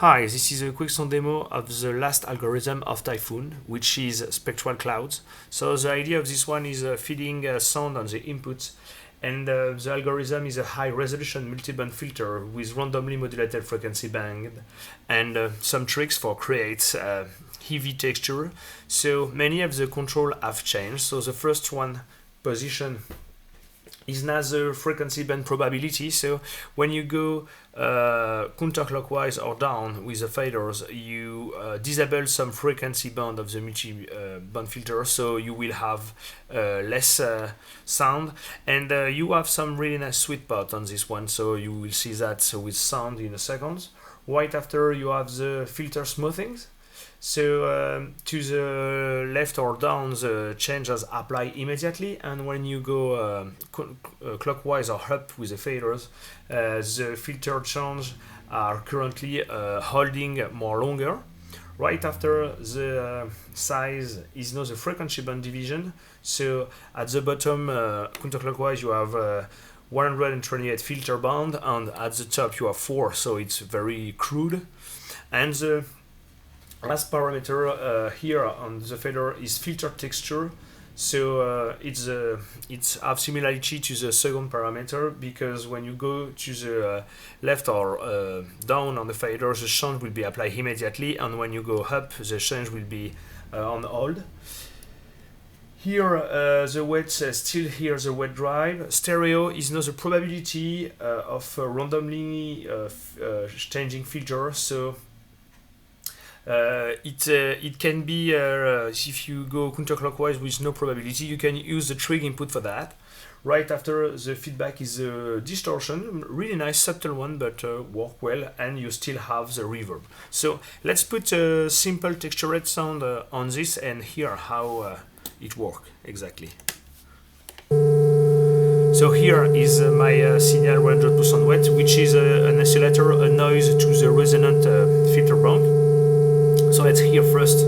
Hi, this is a quick sound demo of the last algorithm of Typhoon, which is spectral clouds. So the idea of this one is feeding sound on the inputs, and the algorithm is a high resolution multiband filter with randomly modulated frequency band and some tricks for create heavy texture. So many of the control have changed. So the first one position is now the frequency band probability. So when you go counterclockwise or down with the faders, you disable some frequency band of the multi-band filter, so you will have less sound, and you have some really nice sweet spot on this one, so you will see that with sound in a second. Right after, you have the filter smoothing. So to the left or down, the changes apply immediately, and when you go clockwise or up with the faders, the filter change are currently holding more longer. Right after, the size is now the frequency band division. So at the bottom, counterclockwise, you have 128 filter band, and at the top you have 4, so it's very crude. And the last parameter here on the fader is filter texture. So it's have similarity to the second parameter, because when you go to the left or down on the fader, the change will be applied immediately, and when you go up, the change will be on hold. Here the wet still here the wet drive. Stereo is now the probability of randomly changing filter. So it can be if you go counterclockwise with no probability, you can use the trig input for that. Right after, the feedback is a distortion, really nice subtle one, but work well, and you still have the reverb. So let's put a simple textured sound on this and hear how it works exactly. So here is my signal 100% wet, which is an oscillator, a noise to the resonant filter bank. So let's hear first.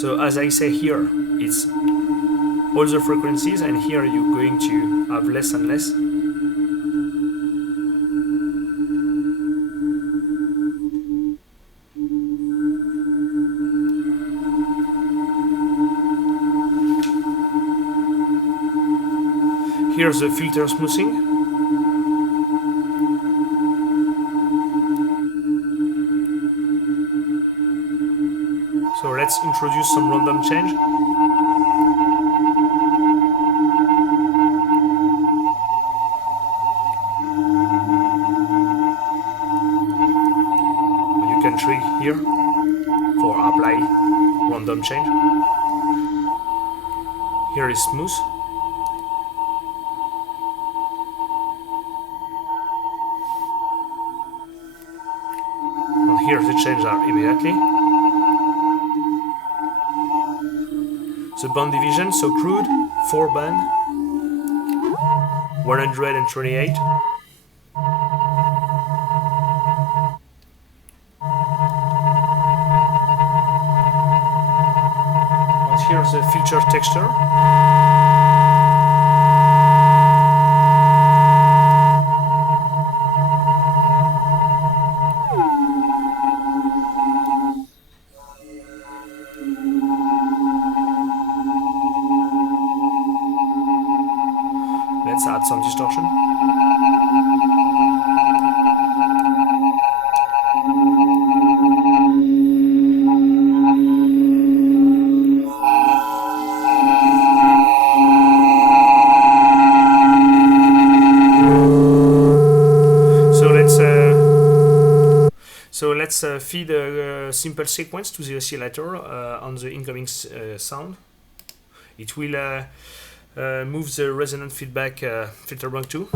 So as I say here, it's all the frequencies, and here you're going to have less and less. Here's the filter smoothing. So let's introduce some random change. You can trig here for apply random change. Here is smooth. And here the changes are immediately. The band division, so crude, 4 band, 128. And here's the filter texture. Let's add some distortion. So let's feed a simple sequence to the oscillator on the incoming sound. It will move the resonant feedback filter bank too.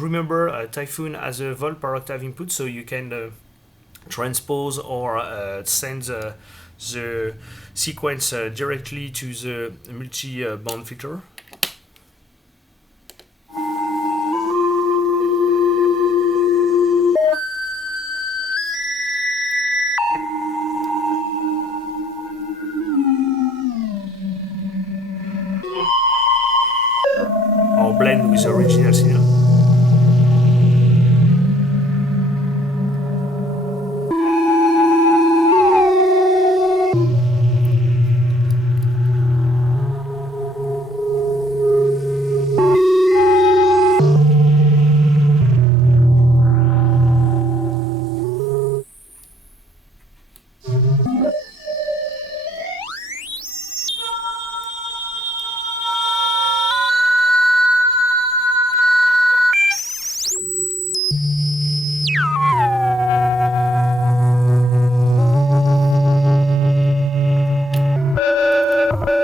remember, Typhoon has a volt per octave input, so you can transpose or send the sequence directly to the multi-band filter. Or blend with the original signal.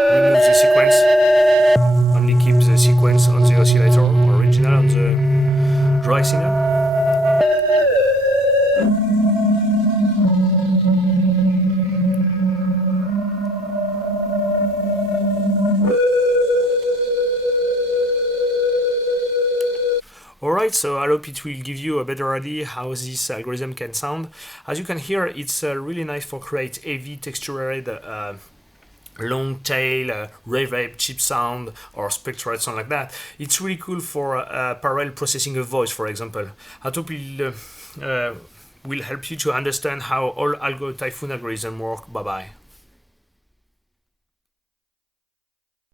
Remove the sequence. Only keep the sequence on the oscillator, original on the dry signal. Alright, so I hope it will give you a better idea how this algorithm can sound. As you can hear, it's really nice for create heavy textured long tail, reverb, chip sound, or spectral sound like that. It's really cool for parallel processing a voice, for example. I hope it will help you to understand how all Typhoon algorithm work. Bye bye.